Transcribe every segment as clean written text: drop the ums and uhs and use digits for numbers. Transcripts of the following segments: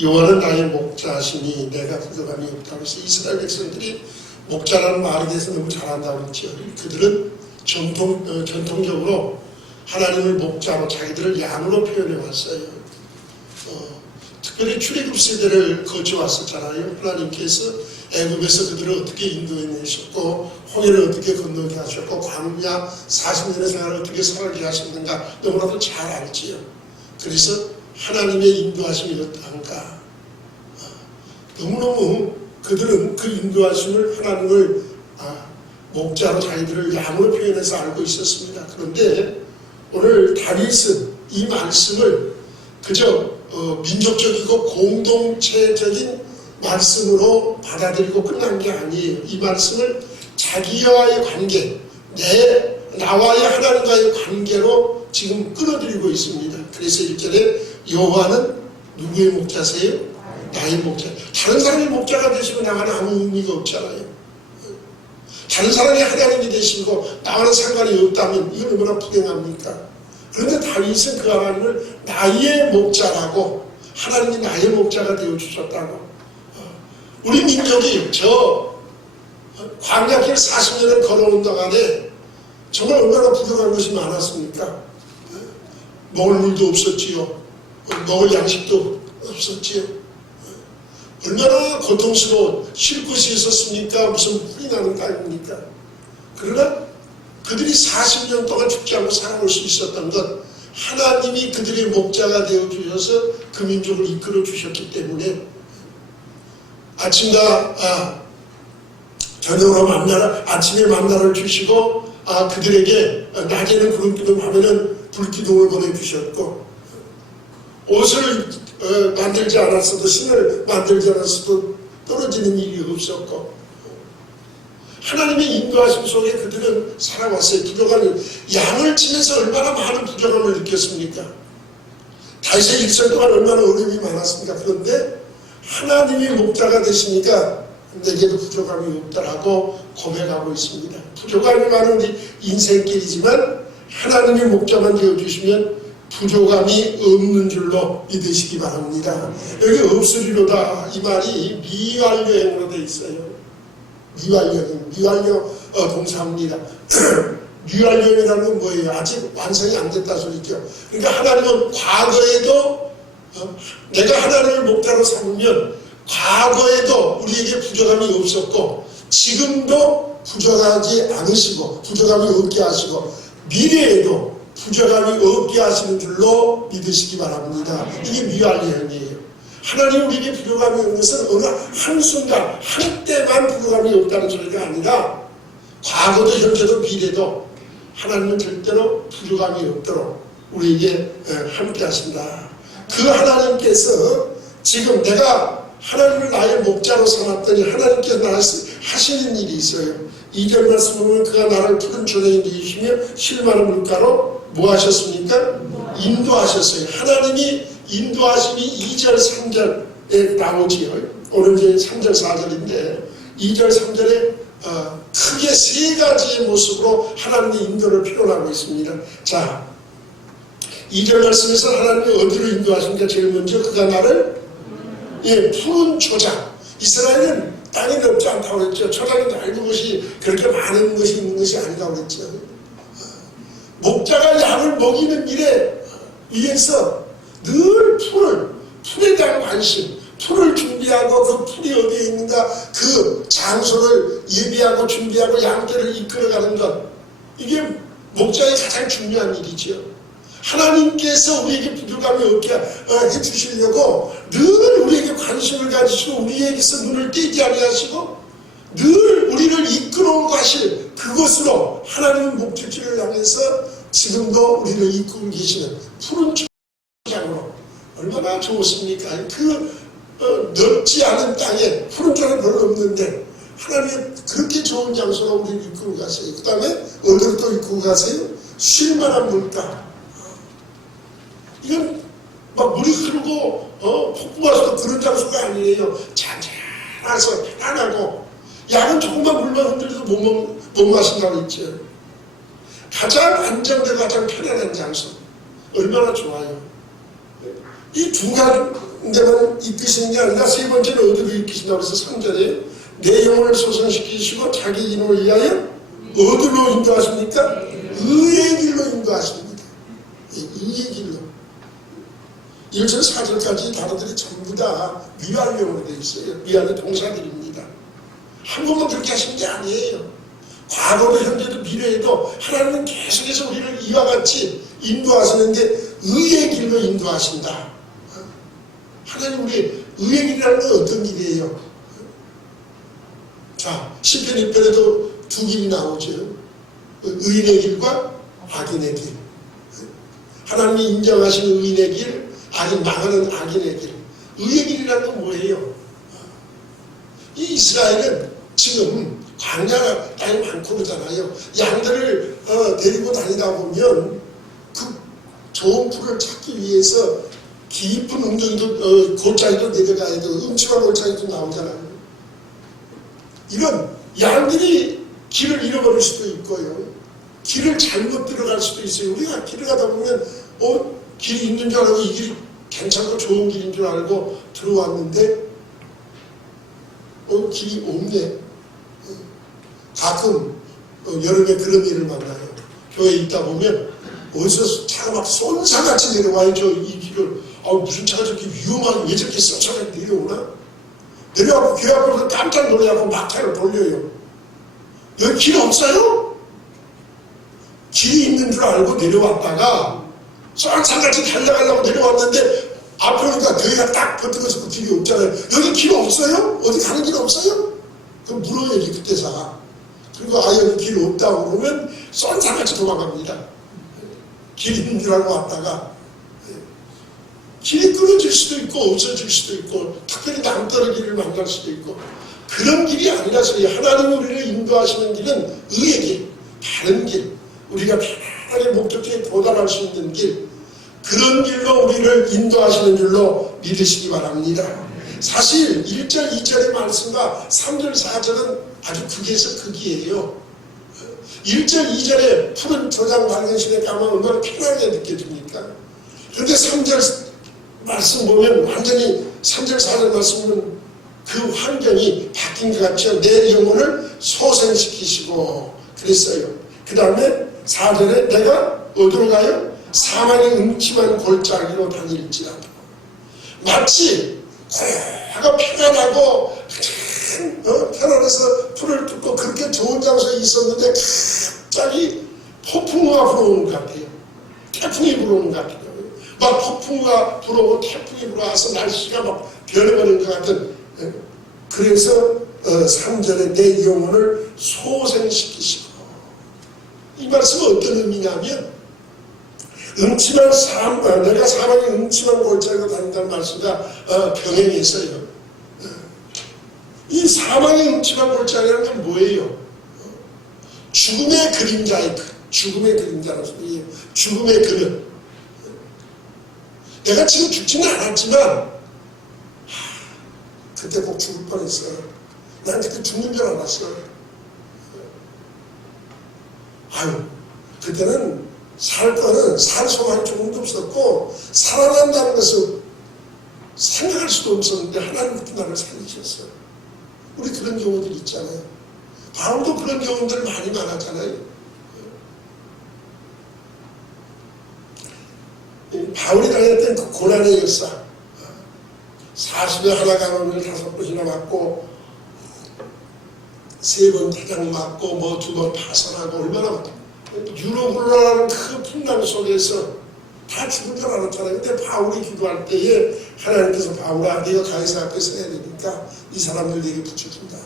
여호와는 나의 목자시니 내가 부족함이 없다고 해서 이스라엘 백성들이 목자라는 말에 대해서 너무 잘한다고 그랬죠. 그들은 전통적으로 하나님을 목자로 자기들을 양으로 표현해 왔어요. 특별히 출애굽 세대를 거쳐왔었잖아요. 하나님께서 애굽에서 그들을 어떻게 인도해내셨고 홍해를 어떻게 건너게 하셨고 광야 40년의 생활을 어떻게 살게 하셨는가 너무나도 잘 알지요. 그래서 하나님의 인도하심이 어떠한가. 너무너무 그들은 그 인도하심을 하나님을 목자로 자기들을 양으로 표현해서 알고 있었습니다. 그런데 오늘 다윗은 이 말씀을 그저 민족적이고 공동체적인 말씀으로 받아들이고 끝난 게 아니에요. 이 말씀을 자기와의 관계, 나와의 하나님과의 관계로 지금 끌어들이고 있습니다. 그래서 1절에 여호와는 누구의 목자세요? 나의 목자. 다른 사람의 목자가 되시고 나와는 아무 의미가 없잖아요. 다른 사람이 하나님이 되시고 나와는 상관이 없다면 이건 얼마나 불행합니까? 그런데 다윗은 그 하나님을 나의 목자라고, 하나님이 나의 목자가 되어주셨다고. 우리 민족이 저 광야길 40년을 걸어온 동안에 정말 얼마나 부족한 것이 많았습니까? 먹을 물도 없었지요. 먹을 양식도 없었지요. 얼마나 고통스러운 쉴 곳이 있었습니까? 무슨 풀이 나는 땅입니까? 그러나 그들이 40년 동안 죽지 않고 살아올 수 있었던 것, 하나님이 그들의 목자가 되어주셔서 그 민족을 이끌어 주셨기 때문에 아침과 저녁으로 아침에 만나를 주시고 그들에게 낮에는 구름기둥, 밤에는 불기둥을 보내주셨고, 옷을 만들지 않았어도, 신을 만들지 않았어도 떨어지는 일이 없었고, 하나님의 인도하심 속에 그들은 살아왔어요. 부족함을, 양을 치면서 얼마나 많은 부족함을 느꼈습니까? 다윗의 일생 동안 얼마나 어려움이 많았습니까? 그런데 하나님이 목자가 되시니까 내게도 부족함이 없다라고 고백하고 있습니다. 부족함이 많은 우리 인생길이지만 하나님의 목자만 되어주시면 부족함이 없는 줄로 믿으시기 바랍니다. 여기 없으리로다 이 말이 미완료형으로 되어 있어요. 미완료 동사입니다. 미완료형이라는 건 뭐예요? 아직 완성이 안 됐다 소리죠. 그러니까 하나님은 과거에도 내가 하나님을 목자로 삼으면 과거에도 우리에게 부족함이 없었고 지금도 부족하지 않으시고 부족함이 없게 하시고 미래에도 부족함이 없게 하시는 줄로 믿으시기 바랍니다. 이게 미완료형이에요. 하나님 우리에게 부족함이 없는 것은 어느 한순간 한때만 부족함이 없다는 소리가 아니라 과거도 현재도 미래도 하나님은 절대로 부족함이 없도록 우리에게 함께 하신다. 그 하나님께서 지금 내가 하나님을 나의 목자로 삼았더니 하나님께서 나를 하시는 일이 있어요. 2절 말씀 보면 그가 나를 푸른 조정에 누이시며 실마른 물가로 뭐 하셨습니까? 인도하셨어요. 하나님이 인도하심이 2절 3절에 나오지요. 오늘 이제 3절 4절인데 2절 3절에 크게 세 가지의 모습으로 하나님의 인도를 표현하고 있습니다. 자, 2절 말씀에서 하나님이 어디로 인도하십니까? 제일 먼저 그가 나를 푸른 초장. 이스라엘은 땅이 넓지 않다고 그랬죠. 초장이 넓은 것이 그렇게 많은 것이 있는 것이 아니라고 그랬죠. 목자가 양을 먹이는 일에 위해서 늘 풀에 대한 관심, 풀을 준비하고 그 풀이 어디에 있는가 그 장소를 예비하고 준비하고 양떼를 이끌어가는 것, 이게 목자의 가장 중요한 일이죠. 하나님께서 우리에게 부족함이 없게 해주시려고 늘 우리에게 관심을 가지시고 우리에게서 눈을 떼지 아니하시고 늘 우리를 이끌어 가실 그것으로 하나님의 목적지를 향해서 지금도 우리를 이끌고 계시는 푸른 초장으로 얼마나 좋습니까? 그 넓지 않은 땅에 푸른 초장은 별로 없는데 하나님이 그렇게 좋은 장소로 우리를 이끌고 가세요. 그 다음에 어디로 또 이끌고 가세요? 쉴만한 물가. 이건 막 물이 흐르고 폭포가 서 그런 장소가 아니에요. 잔잔해서 편안하고 양은 조금만 물만 흔들려도 못 마신다고 했죠. 가장 안정되고 가장 편안한 장소. 얼마나 좋아요. 이 두 가지만 이끄시는 게 아니라 세 번째는 어디로 이끄신다고 해서 3절에 내 영혼을 소생시키시고 자기 이름을 위하여 어디로 인도하십니까? 의의 길로 인도하십니다. 의의 길로. 1절 4절까지 단어들이 전부 다 위안령으로 되어 있어요. 위안의 동사들입니다. 한 번만 그렇게 하신 게 아니에요. 과거도 현재도 미래에도 하나님은 계속해서 우리를 이와 같이 인도하시는데 의의 길로 인도하신다. 하나님 우리 의의 길이라는 건 어떤 길이에요? 자, 시편 1편에도 두 길이 나오죠. 의인의 길과 악인의 길. 하나님이 인정하시는 의인의 길, 망하는 악인의 길. 의의 길이라는 건 뭐예요? 이 이스라엘은 지금 광야가 땅이 많고 그러잖아요. 양들을 데리고 다니다 보면 그 좋은 풀을 찾기 위해서 깊은 웅덩이도 골짜기도 내려가야 되고 음침한 골짜기도 나오잖아요. 이런 양들이 길을 잃어버릴 수도 있고요. 길을 잘못 들어갈 수도 있어요. 우리가 길을 가다 보면 길이 있는 줄 알고 이 길이 괜찮고 좋은 길인 줄 알고 들어왔는데 길이 없네. 가끔 여름에 그런 일을 만나요. 교회에 있다 보면 어디서 차가 막 쏜사같이 내려와요. 이 길을 무슨 차가 저렇게 위험하게 왜 저렇게 쏜사같이 내려오나? 내려와서 교회 앞에서 깜짝 놀라고 막차를 돌려요. 여기 길 없어요? 길이 있는 줄 알고 내려왔다가 쏜사같이 달려가려고 내려왔는데 앞에 오니까 교회가 딱 버티고서 그 길이 없잖아요. 여기 길 없어요? 어디 가는 길 없어요? 그럼 물어야지 그때사. 그리고 여기 길 없다고 그러면 쏜사같이 도망갑니다. 길이 있는 줄 알고 왔다가 길이 끊어질 수도 있고 없어질 수도 있고 특별히 낭떠러기를 만날 수도 있고 그런 길이 아니라서요. 하나님 우리를 인도하시는 길은 의의 길, 바른 길, 우리가 편안하게 목적지에 도달할 수 있는 길, 그런 길로 우리를 인도하시는 줄로 믿으시기 바랍니다. 사실 1절, 2절의 말씀과 3절, 4절은 아주 극에서 극이에요. 1절, 2절에 푸른 초장 밝은 시내 까만 얼마나 편하게 느껴집니까? 그런데 3절 말씀 보면 완전히 3절, 4절 말씀 보면 그 환경이 바뀐 것 같죠. 내 영혼을 소생시키시고 그랬어요. 그 다음에 4절에 내가 어디로 가요? 사망의 음침한 골짜기로 다닐지라도 마치 내가 평안하고 편안해서 풀을 뜯고 그렇게 좋은 장소에 있었는데 갑자기 폭풍우가 불어오는 것 같아요. 태풍이 불어오는 것 같아요. 막 폭풍우가 불어오고 태풍이 불어와서 날씨가 막 변해버린 것 같은. 그래서 3절에 내 영혼을 소생시키시고, 이 말씀은 어떤 의미냐면 내가 사망의 음침한 골짜기로 다닌다는 말씀과 병행해서요. 이 사망의 음침한 골짜기라는 건 뭐예요? 죽음의 죽음의 그림자라는 소리예요. 죽음의 그림. 내가 지금 죽지는 않았지만 그때 꼭 죽을 뻔했어. 난 그때 죽는 줄 알았어. 그때는 살 소망이 조금도 없었고 살아난다는 것을 생각할 수도 없었는데 하나님께서 나를 살리셨어요. 우리 그런 경우들 있잖아요. 바울도 그런 경우들 많이 많았잖아요. 바울이 당했던 그 고난의 역사, 40에 하나 감염을 5번이나 맞고 3번 태장 맞고 2번 파산하고 얼마나 유로굴라라는 그 풍랑 속에서 다 죽은 줄 알았잖아요. 근데 바울이 기도할 때에 하나님께서 바울아 네가 가이사 앞에서 해야 되니까 이 사람들 내게 붙여준다.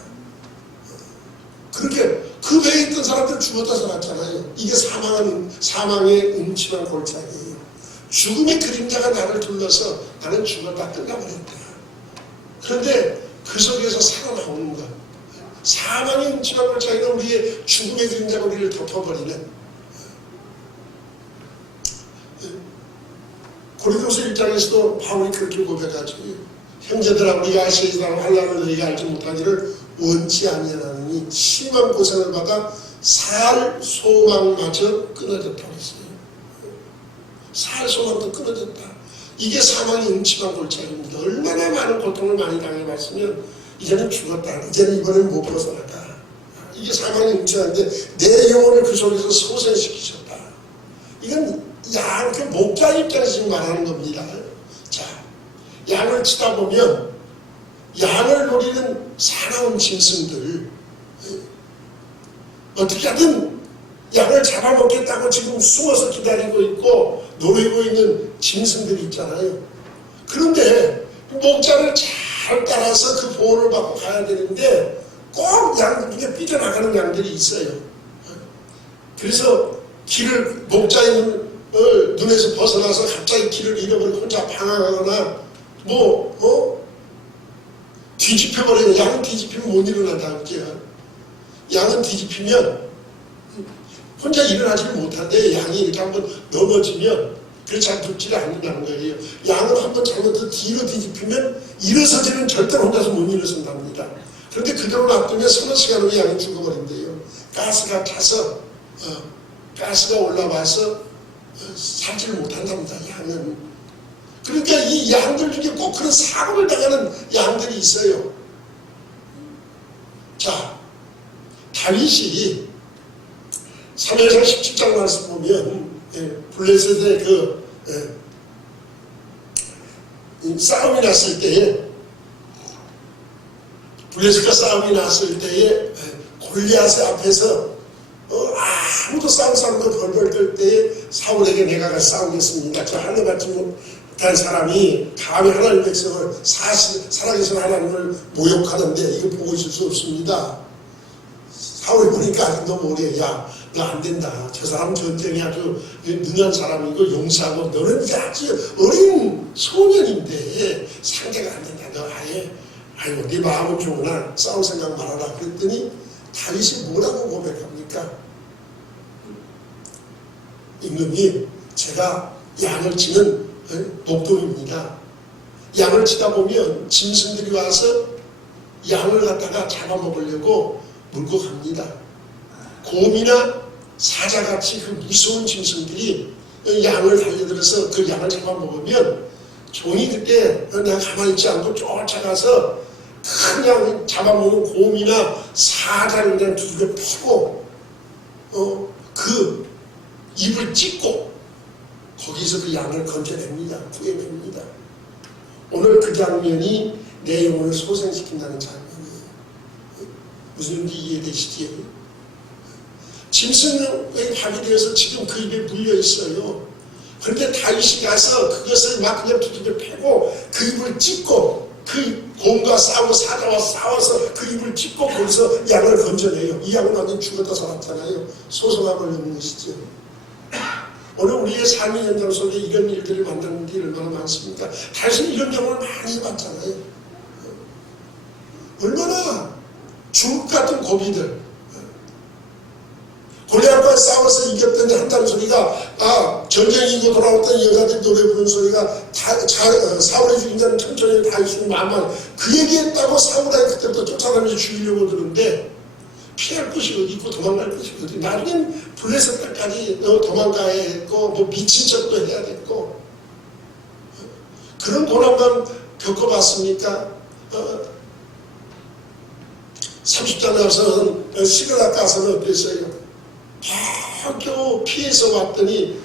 그렇게 그 배에 있던 사람들 죽었다 살았잖아요. 이게 사망의 음침한 골짜기예요. 죽음의 그림자가 나를 둘러서 나는 죽었다 끝나버렸다. 그런데 그 속에서 살아나오는 것, 사망의 음침한 골짜기는 우리의 죽음의 그림자가 우리를 덮어버리는. 고린도서 1장에서도 바울이 그렇게 고백하죠. 형제들아 우리가 세상 환난을 너희가 알지 못하기를 원치 아니하나니 심한 고생을 받아 살 소망마저 끊어졌다고 했어요. 살 소망도 끊어졌다. 이게 사망의 음침한 골짜기입니다. 얼마나 많은 고통을 많이 당해봤으면 이제는 죽었다. 이제는 이번엔 못 벗어났다. 이게 사망의 음침한데 내 영혼을 그 속에서 소생시키셨다. 이건 그 목자 입장에서 지금 말하는 겁니다. 자, 양을 치다 보면 양을 노리는 사나운 짐승들, 어떻게 하든 양을 잡아먹겠다고 지금 숨어서 기다리고 있고 노리고 있는 짐승들이 있잖아요. 그런데 목자를 잘 따라서 그 보호를 받고 가야 되는데 꼭 양들 중에 삐져나가는 양들이 있어요. 그래서 길을 목자의 눈에서 벗어나서 갑자기 길을 잃어버리고 혼자 방황하거나 뒤집혀버리는, 양은 뒤집히면 못 일어난다. 그죠? 양은 뒤집히면 혼자 일어나지를 못한데 양이 이렇게 한번 넘어지면 그렇지 않지를 않는다는 거예요. 양은 한번 잘못해서 뒤로 뒤집히면 일어서지는 절대로 혼자서 못 일어선답니다. 그런데 그대로 놔두면 서너 시간 후에 양이 죽어버린대요. 가스가 차서 가스가 올라와서 살지를 못한답니다. 양은. 그러니까 이 양들 중에 꼭 그런 사고를 당하는 양들이 있어요. 자, 다윗이 3회상 17장 말씀 보면 블레셋의 싸움이 났을 때에, 블레셋과 싸움이 났을 때에 골리앗의 앞에서 아무도 싸울 사람도 벌벌 떨 때에 사울에게 내가 가서 싸우겠습니다. 저 하늘 받지 못한 사람이 감히 하나님의 백성을 살아계신 하나님을 모욕하는데 이거 보고 있을 수 없습니다. 사울이 보니까 아직도 모래, 야, 너 안 된다. 저 사람 전쟁이 아주 능한 사람이고 용사고 너는 이제 아주 어린 소년인데 상대가 안 된다. 너 아이고 네 마음은 좋으나 싸울 생각 말아라. 그랬더니 다윗이 뭐라고 고백합니까? 임금님, 제가 양을 치는 목동입니다. 양을 치다 보면 짐승들이 와서 양을 갖다가 잡아먹으려고 물고 갑니다. 곰이나 사자같이 그 무서운 짐승들이 양을 달려들어서 그 양을 잡아먹으면 종이 그때 내가 가만히 있지 않고 쫓아가서 큰 양 잡아먹은 곰이나 사자를 그냥 두들겨 패고 그 입을 찢고 거기서 그 양을 건져냅니다. 구해냅니다. 오늘 그 장면이 내 영혼을 소생시킨다는 장면이에요. 무슨 말인지 이해되시지요? 짐승의 밥이 되어서 지금 그 입에 물려 있어요. 그런데 다윗이 가서 그것을 막 그냥 두들겨 패고 그 입을 찢고 그 곰과 싸우고 사자와 싸워서 그 입을 찢고 거기서 양을 건져내요. 이 양은 완전 죽었다 살았잖아요. 소송함을 넣는 것이죠. 오늘 우리의 삶의 현장 속에 이런 일들을 만나는 게 얼마나 많습니까? 다윗은 이런 경험을 많이 해봤잖아요. 얼마나 죽 같은 고비들, 골리앗과 싸워서 이겼던 한다는 소리가 전쟁이고 돌아왔던 여자들이 노래 부르는 소리가 사울의 죽인 자는 천천히 다윗은 만만, 그 얘기했다고 사울이 그때부터 쫓아다니면서 죽이려고 드는데 피할 곳이 어디 있고 도망갈 곳이 어디. 나중엔 블레셋 땅까지 도망가야 했고 미친 척도 해야 됐고. 그런 고난감 겪어봤습니까? 30장 나서는 시글락 가서는 어땠어요? 겨우 피해서 왔더니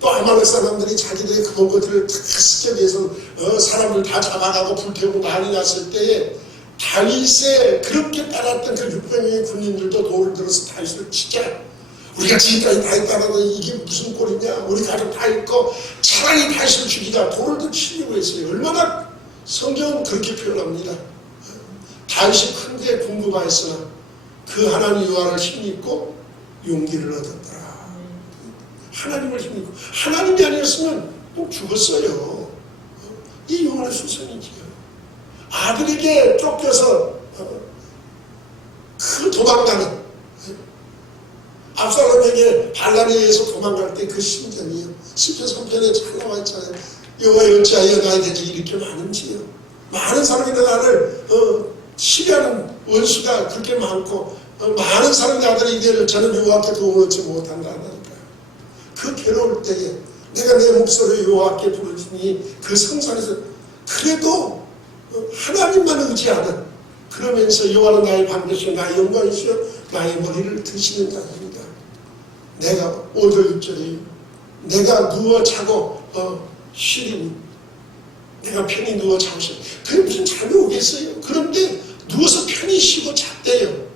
또 아말렉 사람들이 자기들의 그런 것들을 다 습격해서 사람들 다 잡아가고 불태우고 난리 났을 때에 다윗의 그렇게 따랐던 그 600명의 군인들도 돌을 들어서 다윗을 치자, 우리가 지금까지 다윗 따라도 이게 무슨 꼴이냐, 우리 가족 다 있고 차라리 다윗을 죽이자, 돌을 더 치려고 했어요. 얼마나 성경은 그렇게 표현합니다. 다윗이 큰데 궁금하였으나 그 하나님 여호와를 힘입고 용기를 얻었더라. 하나님을 힘입고, 하나님이 아니었으면 꼭 죽었어요. 이 영혼의 수선이지요. 아들에게 쫓겨서 그 도망가는, 압살롬에게 반란에 의해서 도망갈 때 그 심정이요. 10편 3편에 잘 나와 있잖아요. 여호와여 어찌하여 나의 대적이 이렇게 많은지요. 많은 사람이 나를 시비하는 원수가 그렇게 많고 많은 사람이 나들에게 저는 여호와께 도움을 얻지 못한다니까. 그 괴로울 때에 내가 내 목소리를 여호와께 부르짖니 그 성산에서 그래도 하나님만 의지하는 그러면서 여호와는 나의 반드시 나의 영광이시여 나의 머리를 드시는 자입니다. 내가 5절 6절에 내가 누워 자고 쉬리니 내가 편히 누워 자고 쉬리 그게 무슨 잠이 오겠어요. 그런데 누워서 편히 쉬고 잤대요.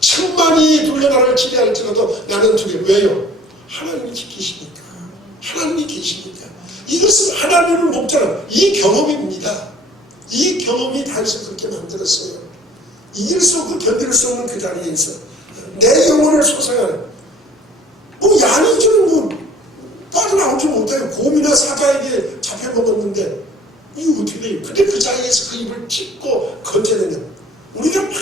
천만이 둘러 나를 지배할지라도 나는 두려워. 왜요? 하나님이 지키시니까. 하나님이 계시니까. 이것은 하나님을 목자로 이 경험입니다. 이 경험이 다윗을 그렇게 만들었어요. 이길 수 없고 견딜 수 없는 그 자리에서 내 영혼을 소생하는 양이주는 빠져나오지 못해요. 곰이나 사자에게 잡혀먹었는데 이거 어떻게 돼요? 근데 그 자리에서 그 입을 찢고 건져내냐. 우리가 막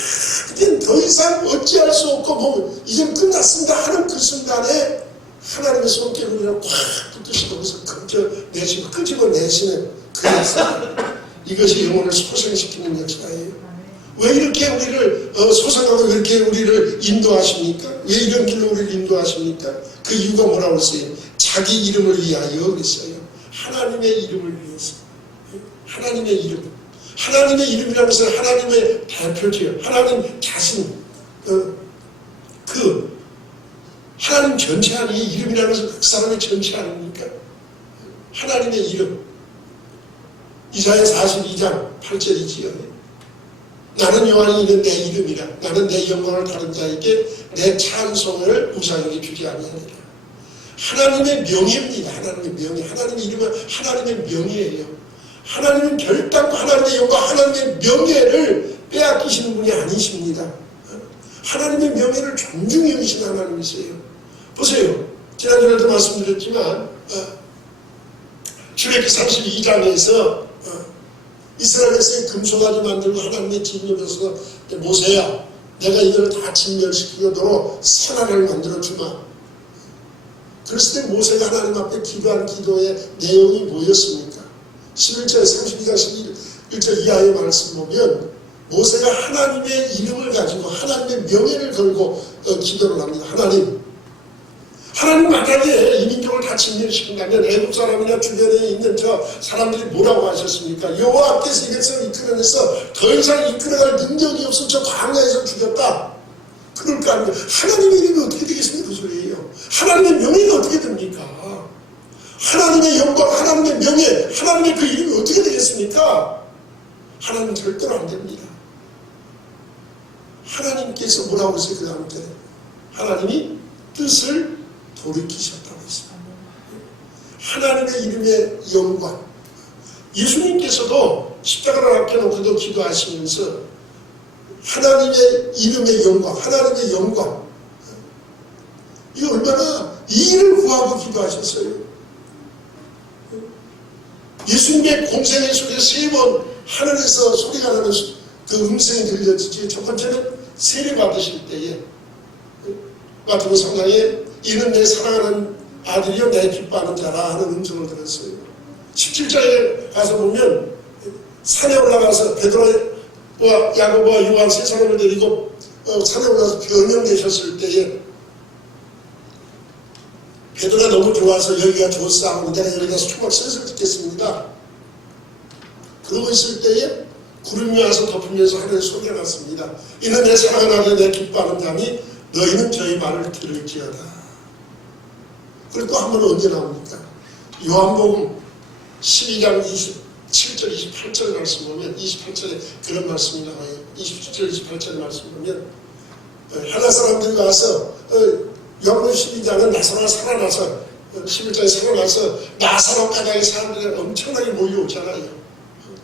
이제 더 이상 어찌할 수 없고 이제 끝났습니다 하는 그 순간에 하나님의 손길을 우리를 꽉 붙드시고 거기서 건져내시고 끄집어내시는 그 역사. 이것이 영혼을 소생시키는 역사예요. 왜 이렇게 우리를 소생하고 왜 이렇게 우리를 인도하십니까? 왜 이런 길로 우리를 인도하십니까? 그 이유가 뭐라고 했어요? 자기 이름을 위하여 그랬어요. 하나님의 이름을 위해서. 하나님의 이름. 하나님의 이름이라는 것은 하나님의 대표지요. 하나님 자신. 하나님 전체 아니에요. 이름이라는 것은 그 사람의 전체 아닙니까? 하나님의 이름. 이사야 42장 8절이지요. 나는 여호와니 이는 내 이름이라. 나는 내 영광을 다른 자에게 내 찬송을 우상에게 주지 아니하리라. 하나님의 명예입니다. 하나님의 명예. 하나님의 이름은 하나님의 명예예요. 하나님은 결단코 하나님의 영광, 하나님의 명예를 빼앗기시는 분이 아니십니다. 하나님의 명예를 존중히 여기시는 하나님이세요. 보세요. 지난주에도 말씀드렸지만 출애굽기 32장에서 이스라엘 백성이 금송아지 만들고 하나님의 진노에서 모세야 내가 이들을 다 진멸시키고 너로 선하를 만들어주마. 그랬을 때 모세가 하나님 앞에 기도한 기도의 내용이 뭐였습니까? 11절 32장 11절 이하의 말씀 보면 모세가 하나님의 이름을 가지고 하나님의 명예를 걸고 기도를 합니다. 하나님 만약에 이 민족을 다 진멸시킨다면 애국 사람이나 주변에 있는 저 사람들이 뭐라고 하셨습니까? 여호와께서 이 백성을 이끌어내서 더 이상 이끌어갈 능력이 없어 저 광야에서 죽였다. 그럴 거 아닙니까? 하나님의 이름이 어떻게 되겠습니까? 그 소리예요. 하나님의 명예가 어떻게 됩니까? 하나님의 영광, 하나님의 명예, 하나님의 그 이름이 어떻게 되겠습니까? 하나님은 절대로 안 됩니다. 하나님께서 뭐라고 했어요? 그 다음 때 하나님이 뜻을 돌이키셨다고 했습니다. 하나님의 이름의 영광. 예수님께서도 십자가를 아껴놓고도 기도하시면서 하나님의 이름의 영광, 하나님의 영광. 이 얼마나 이 일을 구하고 기도하셨어요. 예수님의 공생의 속에 3번 하늘에서 소리가 나는 그 음성이 들려지지. 첫 번째는 세례 받으실 때에 마태복음 3장에 이는 내 사랑하는 아들이요 내 기뻐하는 자라 하는 음성을 들었어요. 17장에 가서 보면 산에 올라가서 베드로와 야고보와 요한 3사람을 데리고 산에 올라가서 변명되셨을 때에 베드로가 너무 좋아서 여기가 좋았어. 내가 여기 가서 초막 슬슬 듣겠습니다. 그러고 있을 때에 구름이 와서 덮으면서 하늘에 소리가 났습니다. 이는 내 사랑하는 아들 내 기뻐하는 자니 너희는 저희 말을 들을지어다. 그리고 또 한 번은 언제 나옵니까? 요한복음 12장 27절 28절 말씀 보면 28절에 그런 말씀이 나와요. 27절 28절 말씀 보면 하나 사람들이 와서 요한복음 12장은 나사로가 살아나서 11장에 살아나서 나사로 가다의 사람들이 엄청나게 몰려오잖아요.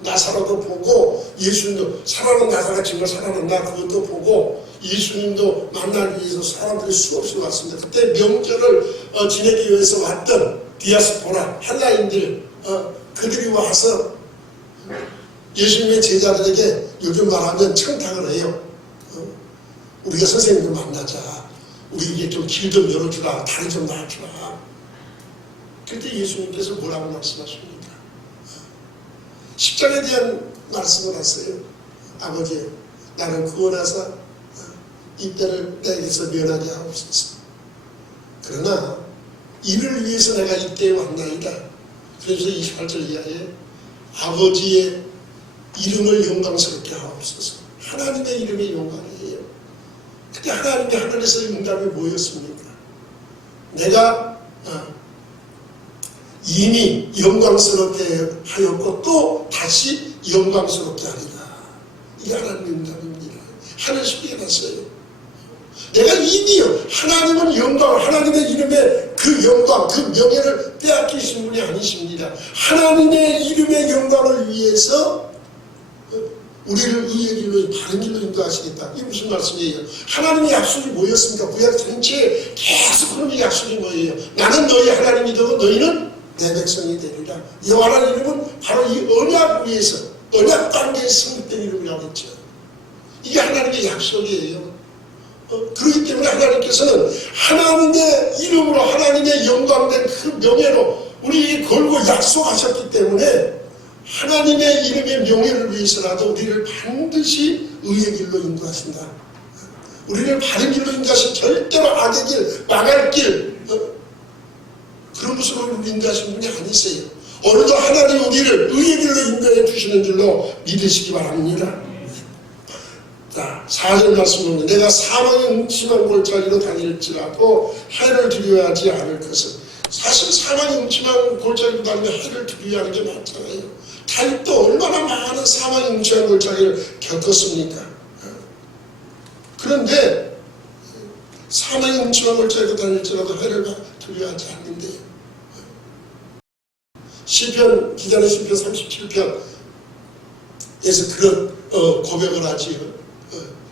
나사로도 보고 예수님도 살아난 나사로가 정말 살아난다 그것도 보고 예수님도 만나기 위해서 사람들이 수없이 왔습니다. 그때 명절을 지내기 위해서 왔던 디아스포라 헬라인들 그들이 와서 예수님의 제자들에게 요즘 말하면 청탁을 해요. 우리가 선생님을 만나자. 우리에게 좀 길 좀 열어주라. 다리 좀 놔주라. 그때 예수님께서 뭐라고 말씀하십니까? 십자가에 대한 말씀을 하세요. 아버지 나를 구원하사 이 때를 내게서 면하게 하옵소서. 그러나 이를 위해서 내가 이때에 왔나이다. 그래서 28절 이하에 아버지의 이름을 영광스럽게 하옵소서. 하나님의 이름이 영광이에요. 근데 하나님이 하늘에서 응답이 뭐였습니까? 내가 이미 영광스럽게 하였고 또 다시 영광스럽게 하리라. 이게 하나님의 응답입니다. 하늘 속에 났어요. 내가 이미요. 하나님은 영광, 하나님의 이름의 그 영광, 그 명예를 빼앗기신 분이 아니십니다. 하나님의 이름의 영광을 위해서 우리를 의의 길로, 바른 길로 인도하시겠다. 이게 무슨 말씀이에요? 하나님의 약속이 뭐였습니까? 구약 전체에 계속 그런 약속이 뭐예요? 나는 너희 하나님이 되고 너희는 내 백성이 되리라. 여호와라는 이름은 바로 이 언약 위에서, 언약 관계에 성립된 이름이라고 했죠. 이게 하나님의 약속이에요. 그렇기 때문에 하나님께서는 하나님의 이름으로 하나님의 영광된 그 명예로 우리에게 걸고 약속하셨기 때문에 하나님의 이름의 명예를 위해서라도 우리를 반드시 의의 길로 인도하신다. 우리를 바른 길로 인도하신, 절대로 악의 길, 망할 길, 그런 것으로 우리를 인도하신 분이 아니세요. 오늘도 하나님 우리를 의의 길로 인도해 주시는 줄로 믿으시기 바랍니다. 자, 4절 말씀 보면 내가 사망의 음침한 골짜기로 다닐지라도 해를 두려워하지 않을 것은, 사실 사망의 음침한 골짜기로 다니면 해를 두려워하는 게 맞잖아요. 다윗도 얼마나 많은 사망의 음침한 골짜기를 겪었습니까? 그런데 사망의 음침한 골짜기로 다닐지라도 해를 두려워하지 않는데요. 시편, 기자는 시편 37편에서 그런 고백을 하지요.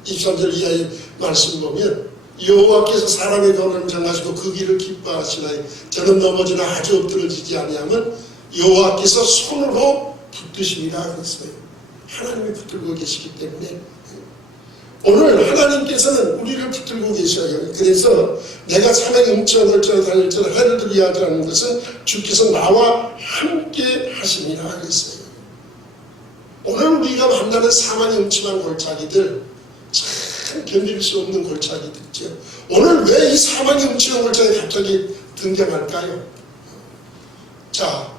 23절 이하의 말씀 보면 여호와께서 사람의 걸음을 정하시고 그 길을 기뻐하시나니 저는 넘어지나 아주 엎드러지지 아니하면 여호와께서 손으로 붙드시리라 그랬어요. 하나님이 붙들고 계시기 때문에 오늘 하나님께서는 우리를 붙들고 계셔요. 그래서 내가 사망의 음침한 골짜기로 다닐지라도 해를 두려워하지 않는 것은 주께서 나와 함께 하심이라 그랬어요. 오늘 우리가 만나는 사망의 음침한 골짜기들, 참 견딜 수 없는 골짜기들이죠. 오늘 왜 이 사망의 음침한 골짜기 갑자기 등장할까요? 자,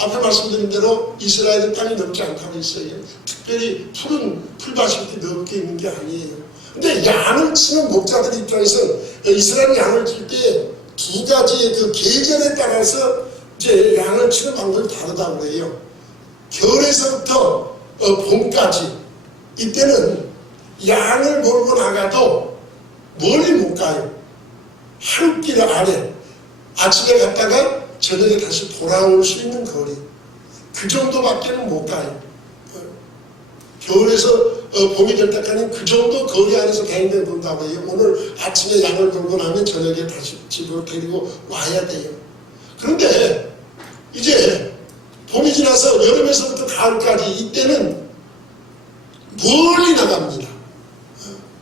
앞에 말씀드린 대로 이스라엘은 땅이 넓지 않다고 했어요. 특별히 푸른 풀밭이 이렇게 넓게 있는 게 아니에요. 근데 양을 치는 목자들 입장에서 이스라엘 양을 칠 때 두 가지의 그 계절에 따라서 이제 양을 치는 방법이 다르다고 해요. 겨울에서부터 봄까지, 이때는 양을 몰고 나가도 멀리 못 가요. 하루길 안에 아침에 갔다가 저녁에 다시 돌아올 수 있는 거리, 그 정도밖에는 못 가요. 겨울에서 봄이 될 때까지 그 정도 거리 안에서 대행된 본다고 해요. 오늘 아침에 양을 돌고 나면 저녁에 다시 집으로 데리고 와야 돼요. 그런데 이제 봄이 지나서 여름에서부터 가을까지, 이때는 멀리 나갑니다.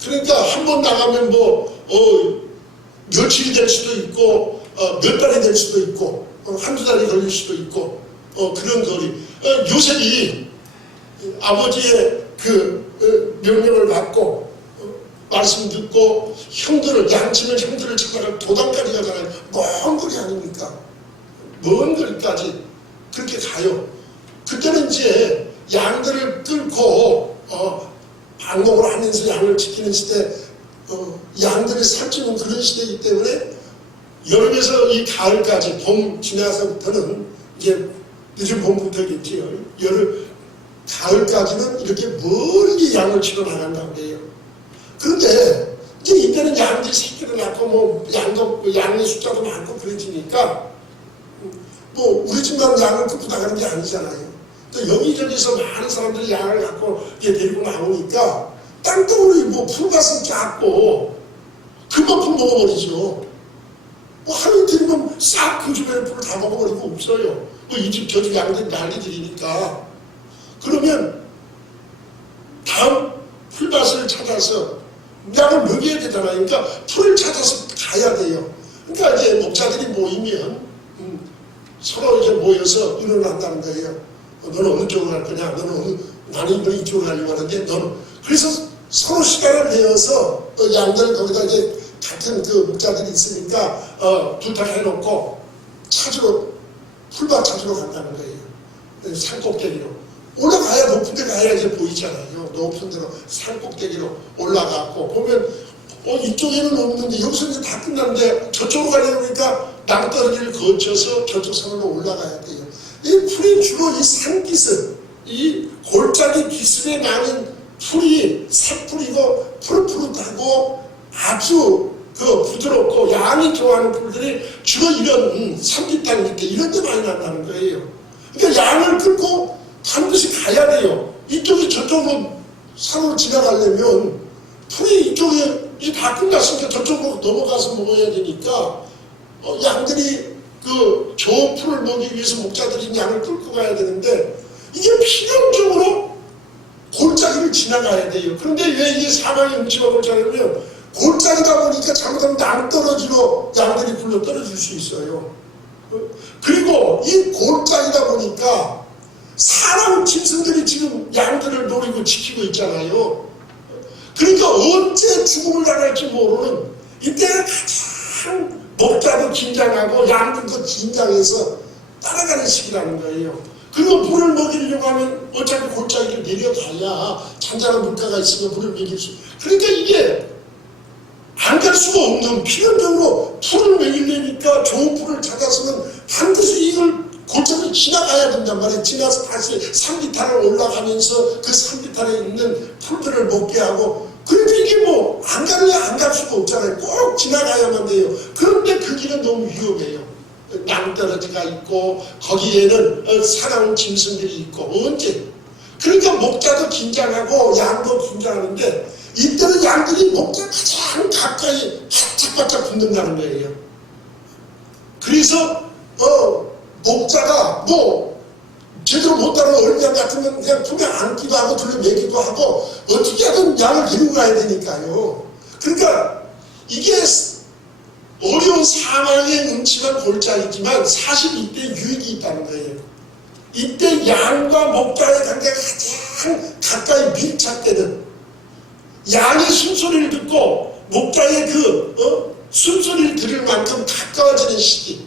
그러니까 한 번 나가면 며칠이 될 수도 있고 몇 달이 될 수도 있고 한두 달이 걸릴 수도 있고 그런 거리. 요셉이 아버지의 그 명령을 받고 말씀 듣고 형들을, 양치는 형들을 찾아가 도당까지 가잖아요. 먼 거리 아닙니까? 먼 거리까지 그렇게 가요. 그때는 이제 양들을 끌고 방목을 하면서 양을 지키는 시대, 양들이 살찌는 그런 시대이기 때문에 여름에서 이 가을까지, 봄 지나서부터는 이제 늦은 봄부터겠지요. 여름, 가을까지는 이렇게 멀리 양을 치러 나간다고 해요. 그런데 이제 이때는 양들이 새끼를 낳고 양의 숫자도 많고 그래지니까 우리 집만 양을 끌고 나가는 게 아니잖아요. 또 여기저기서 많은 사람들이 양을 갖고 이렇게 데리고 나오니까 땅덩어리 풀밭은 작고 그만큼 먹어버리죠. 하루 이틀이면 싹 그 주변에 풀을 다 먹어버리고 없어요. 이 집 저 집 양들이 난리들이니까. 그러면 다음 풀밭을 찾아서 양을 먹여야 되잖아요. 그러니까 풀을 찾아서 가야 돼요. 그러니까 이제 목자들이 모이면 서로 이제 모여서 의논을 한다는 거예요. 너는 어느 쪽으로 갈 거냐? 나는 이번에 이쪽으로 가려고 하는데 너는. 그래서 서로 시간을 내어서 양들 거기다 이제 같은 그 목자들이 있으니까 부탁해놓고 풀밭 찾으러 간다는 거예요. 산꼭대기로. 올라가야 높은 데 가야 이제 보이잖아요. 높은 데로 산꼭대기로 올라가고 보면 이쪽에는 없는데 여기서 이제 다 끝났는데 저쪽으로 가려고 하니까 낭떠러지를 거쳐서 저쪽 산으로 올라가야 돼요. 이 풀이 주로 이 산기슭, 이 골짜기 기슭에 나는 풀이 새풀이고 푸릇푸릇하고 아주 부드럽고 양이 좋아하는 풀들이 주로 이런 산기땅 밑에 이런 데 많이 난다는 거예요. 그러니까 양을 끌고 반드시 가야 돼요. 이쪽이 저쪽으로 산으로 지나가려면 풀이 이쪽에 이제 다 끝났으니까 저쪽으로 넘어가서 먹어야 되니까 양들이 좋은 풀을 먹기 위해서 목자들이 양을 끌고 가야 되는데 이게 필연적으로 골짜기를 지나가야 돼요. 그런데 왜 이게 사방이 음침한 골짜기냐면 골짜기다 보니까 잘못하면 낭떠러지로 양들이 굴러 떨어질 수 있어요. 그리고 이 골짜기다 보니까 사람 짐승들이 지금 양들을 노리고 지키고 있잖아요. 그러니까 언제 죽음을 당할지 모르는 이때가 가장 목자도 긴장하고 양들도 긴장해서 따라가는 시기라는 거예요. 그리고 물을 먹이려고 하면 어차피 골짜기를 내려가야 잔잔한 물가가 있으면 물을 먹일 수. 그러니까 이게 안 갈 수가 없는 필연적으로 풀을 먹이려니까 좋은 풀을 찾았으면 반드시 이걸 골짜기를 지나가야 된단 말이에요. 지나서 다시 산비탈을 올라가면서 그 산비탈에 있는 풀들을 먹게 하고 그러니까 이게 뭐 안 가면 안 갈 수가 없잖아요. 꼭 지나가야만 돼요. 그런데 그 길은 너무 위험해요. 낭떠러지가 있고 거기에는 사나운 짐승들이 있고 언제 그러니까 목자도 긴장하고 양도 긴장하는데 이때는 양들이 목자 가장 가까이 바짝바짝 붙는다는 거예요. 그래서 목자가 뭐 제대로 못 따라 얼굴 같으면 그냥 품에 안기도 하고 둘러 매기도 하고 어떻게 하든 양을 데리고 가야 되니까요. 그러니까 이게 어려운 상황에 음침한 골짜기지만 사실 이때 유익이 있다는 거예요. 이때 양과 목자의 관계가 가장 가까이 밀착되는 양의 숨소리를 듣고 목자의 숨소리를 들을 만큼 가까워지는 시기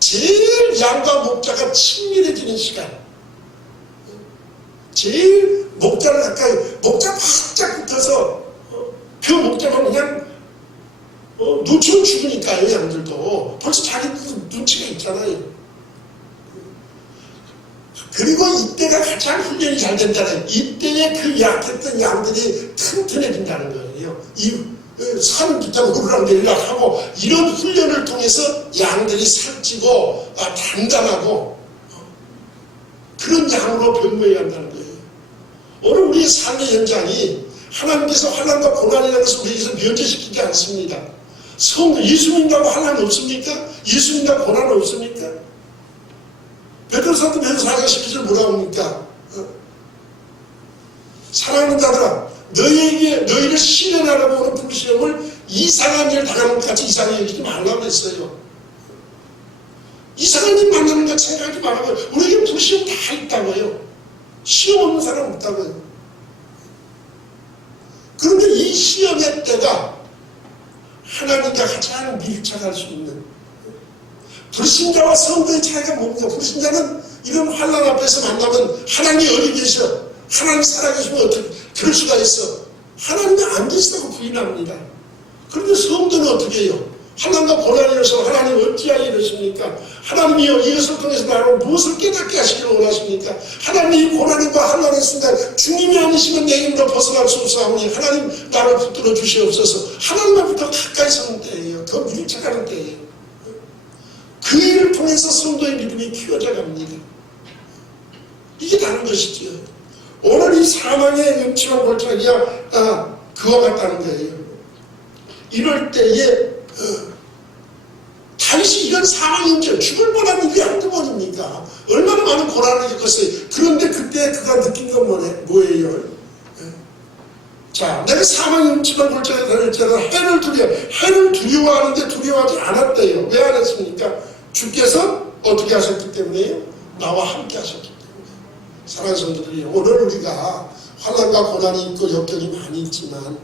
제일 양과 목자가 친밀해지는 시간 제일 목자를 가까이 목자 바짝 붙어서 그 목자가 그냥 놓치면 죽으니까요. 양들도 벌써 자기들도 눈치가 있잖아요. 그리고 이때가 가장 훈련이 잘 된다는 이때에 그 약했던 양들이 튼튼해진다는 거예요. 이 산부터 오르락내리락 하고 이런 훈련을 통해서 양들이 살찌고 단단하고 그런 양으로 변모해야 한다는 거예요. 오늘 우리의 삶의 현장이 하나님께서 환난과 고난이라는 것을 우리에게서 면제시키지 않습니다. 성도 예수 믿는다고 환난 없습니까? 예수 믿는다고 고난 없습니까? 베드로전서 4장 12절 뭐라고 합니까? 사랑하는 자들아 너희를 시련하라고 하는 불시험을 이상한 일 당하는 것 같이 이상하게 여기지 말라고 했어요. 이상한 일 만나는 것 생각하지 말라고 해요. 우리에게 불시험 다 있다고요. 시험 없는 사람 없다고요. 그런데 이 시험의 때가 하나님과 가장 밀착할 수 있는 불신자와 성도의 차이가 뭡니까? 불신자는 이런 환난 앞에서 만나면 하나님이 어디 계셔? 하나님 살아계시면 어떻게 그럴 수가 있어? 하나님이 안 계시다고 부인합니다. 그런데 성도는 어떻게 해요? 하나님과 고난이어서 하나님 어찌하여 이러십니까? 하나님이여 이것을 통해서 나를 무엇을 깨닫게 하시기를 원하십니까? 하나님 이 고난과 환난의 순간 주님이 아니시면 내 힘으로 벗어날 수 없사오니 하나님 나를 붙들어 주시옵소서. 하나님으로부터 가까이 서는 때예요. 더 밀착하는 때예요. 그 일을 통해서 성도의 믿음이 키워져 갑니다. 이게 다른 것이죠. 오늘 이 사망의 음침한 골짜기가 그와 같다는 거예요. 이럴 때에 다윗이 이런 사망의 음침 죽을 뻔한 일이 한두 번입니까? 얼마나 많은 고난을 겪었어요. 그런데 그때 그가 느낀 건 뭐예요? 자, 내가 사망의 음침한 골짜기에 다닐 때는 해를 두려워하는데 두려워하지 않았대요. 왜 안 했습니까? 주께서 어떻게 하셨기 때문에요? 나와 함께 하셨기 때문에. 사랑하는 성도들이 오늘 우리가 환난과 고난이 있고 역경이 많이 있지만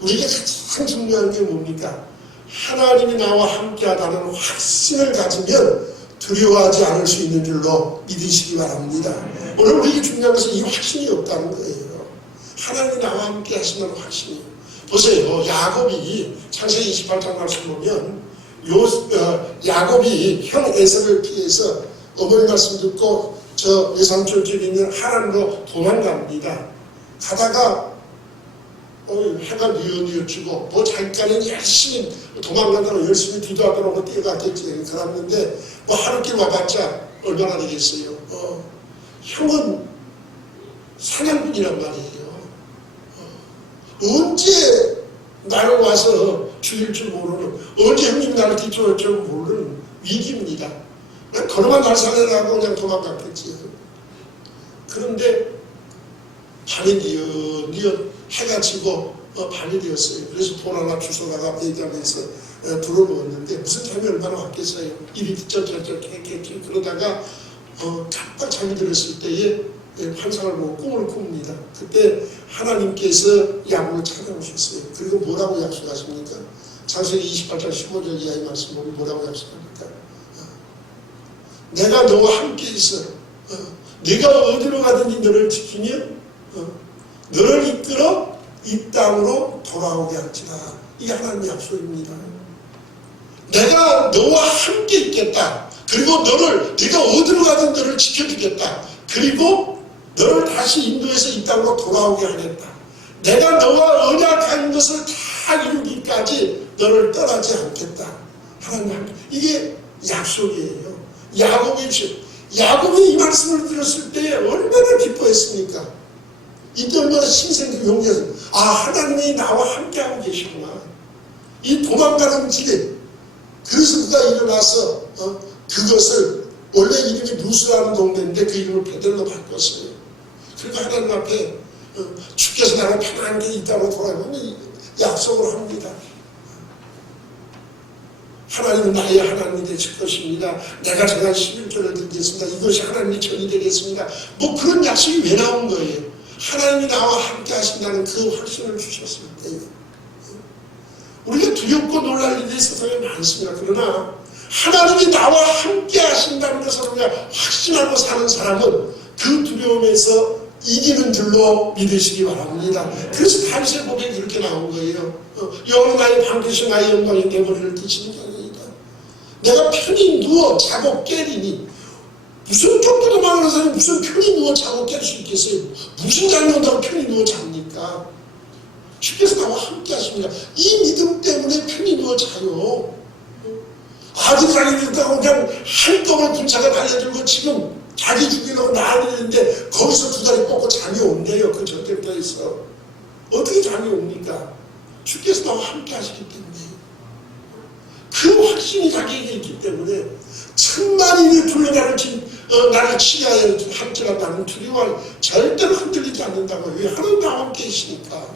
우리에게 가장 중요한 게 뭡니까? 하나님이 나와 함께 하다는 확신을 가지면 두려워하지 않을 수 있는 줄로 믿으시기 바랍니다. 오늘 우리에게 중요한 것은 이 확신이 없다는 거예요. 하나님이 나와 함께 하신다는 확신이. 보세요. 야곱이 창세기 28장 말씀 보면 야곱이 형 에서를 피해서 어머니 말씀 듣고 저 외삼촌 집에 있는 하란으로 도망갑니다. 가다가 해가 뉘어지고 뭐 자기까지는 열심히 도망간다고 열심히 뒤도하더라고 뛰어갔겠지. 그랬는데 뭐 하루길 와봤자 얼마나 되겠어요. 형은 사냥꾼이란 말이에요. 언제 나를 와서 죽일 줄 모르는, 언제 형님이 나를 뒤쫓을 줄 모르는 위기입니다. 그냥 걸어만 날 살려라고 그냥 도망갔겠지. 그런데 밤이 뉘어 해가 지고 밤이 되었어요. 그래서 돈 하나 주워다가 얘기하면서 들어놓았는데 무슨 잠이 얼마나 왔겠어요. 이리 저저저 깨깨깨 그러다가 깜빡 잠이 들었을 때에 환상을 보고 꿈을 꿉니다. 그때 하나님께서 야곱을 찾아오셨어요. 그리고 뭐라고 약속하십니까? 창세기 28장 15절 이하의 말씀 보면 뭐라고 약속합니까? 내가 너와 함께 있어. 네가 어디로 가든지 너를 지키며 너를 이끌어 이 땅으로 돌아오게 할지라. 이게 하나님의 약속입니다. 내가 너와 함께 있겠다. 그리고 네가 어디로 가든 너를 지켜주겠다. 그리고 너를 다시 인도해서 이 땅으로 돌아오게 하겠다. 내가 너와 언약한 것을 다 이루기까지 너를 떠나지 않겠다. 하나님, 이게 약속이에요. 야곱이 이 말씀을 들었을 때 얼마나 기뻐했습니까? 이때 얼마나 신생그 용기였어요. 하나님이 나와 함께하고 계시구나. 이 도망가는 길에. 그래서 그가 일어나서 그것을 원래 이름이 루스라는 동네인데 그 이름을 베델로 바꿨어요. 그리고 하나님 앞에 주께서 나를 편안하게 이 땅으로 돌아오면 약속을 합니다. 하나님은 나의 하나님이 되실 것입니다. 내가 정한 11조를 드리겠습니다. 이것이 하나님의 전이 되겠습니다. 뭐 그런 약속이 왜 나온 거예요? 하나님이 나와 함께 하신다는 그 확신을 주셨을 때에 우리가 두렵고 놀랄 일이 있어서 많습니다. 그러나 하나님이 나와 함께 하신다는 것을 우리가 확신하고 사는 사람은 그 두려움에서 이기는 줄로 믿으시기 바랍니다. 그래서 다윗의 고백이 이렇게 나온 거예요. 여호와 나의 반드시 나의 영광이 내 머리를 드시는 게 아니다. 내가 편히 누워 자고 깨리니. 무슨 쫓고 도망가는 사람이 무슨 편히 누워 자고 깰 수 있겠어요? 무슨 잠이 온다고 편히 누워 잡니까? 주께서 나와 함께 하십니다. 이 믿음 때문에 편히 누워 자요. 아직 자기 죽다고 그냥 한꺼번에 군사가 달려들고 지금 자기 죽이려고 난리는데 거기서 두 다리 뻗고 잠이 온대요. 그 저택터에서. 어떻게 잠이 옵니까? 주께서 나와 함께 하시기 때문에. 그 확신이 자기에게 있기 때문에 천만인이 둘러나를 나를 치하여 할지라도 나는 두려워 절대로 흔들리지 않는다고. 왜? 하나님 나와 함께 계시니까.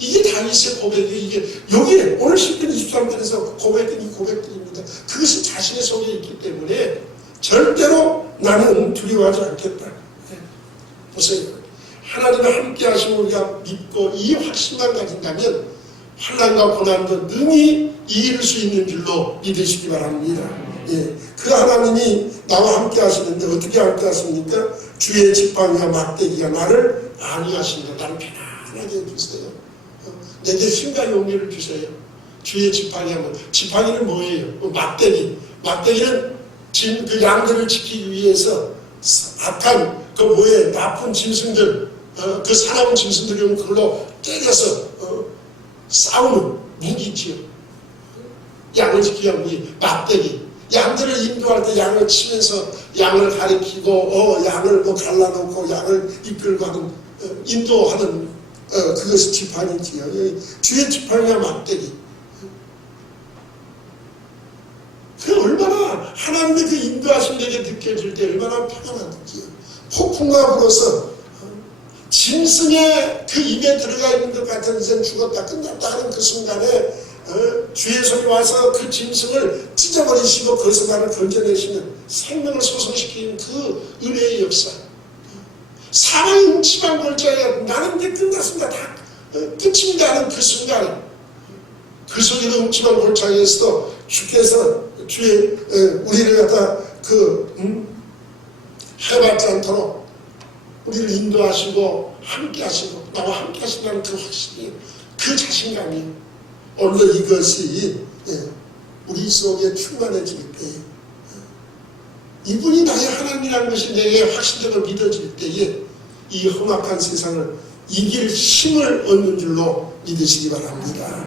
이게 다윗의 고백이 이게 여기 오늘 10편 23편에서 고백된 이 고백들입니다. 그것이 자신의 속에 있기 때문에 절대로 나는 두려워하지 않겠다. 보세요. 하나님과 함께 하시면 우리가 믿고 이 확신만 가진다면 환난과 고난도 능히 이길 수 있는 줄로 믿으시기 바랍니다. 그 하나님이 나와 함께 하시는데 어떻게 함께 하십니까? 주의 지팡이와 막대기가 나를 안위하십니다. 나를 편안하게 해주세요. 내게 힘과 용기를 주세요. 주의 지팡이하면 지팡이는 뭐예요? 막대기는 그 양들을 지키기 위해서 악한 나쁜 짐승들, 그 사나운 짐승들이 오면 그걸로 때려서 싸우는 무기지요. 양을 지키기 위한 무기, 막대기. 양들을 인도할 때 양을 치면서 양을 가리키고 양을 갈라놓고 양을 이끌고 하는 인도하는 그것이 지팡이지요. 주의 지팡이와 막대기. 그 얼마나 하나님의 그 인도하심 내게 느껴질 때 얼마나 평안한지요. 폭풍과 불어서 짐승의 그 입에 들어가 있는 것 같은 인생 죽었다 끝났다 하는 그 순간에 주의 손이 와서 그 짐승을 찢어버리시고 거기서 나를 건져내시는 생명을 소성시키는 그 은혜의 역사. 사망의 음침한 골짜기가 나는 이제 끝났습니다. 다 끝입니다 하는 그 순간 그 속에도 음침한 골짜기에서도 주께서 주의 우리를 갖다 해받지 않도록 우리를 인도하시고 함께 하시고 나와 함께 하신다는 그 확신이, 그 자신감이 오늘 이것이 우리 속에 충만해질 때에, 이분이 나의 하나님이라는 것이 내게 확신적으로 믿어질 때에 이 험악한 세상을 이길 힘을 얻는 줄로 믿으시기 바랍니다.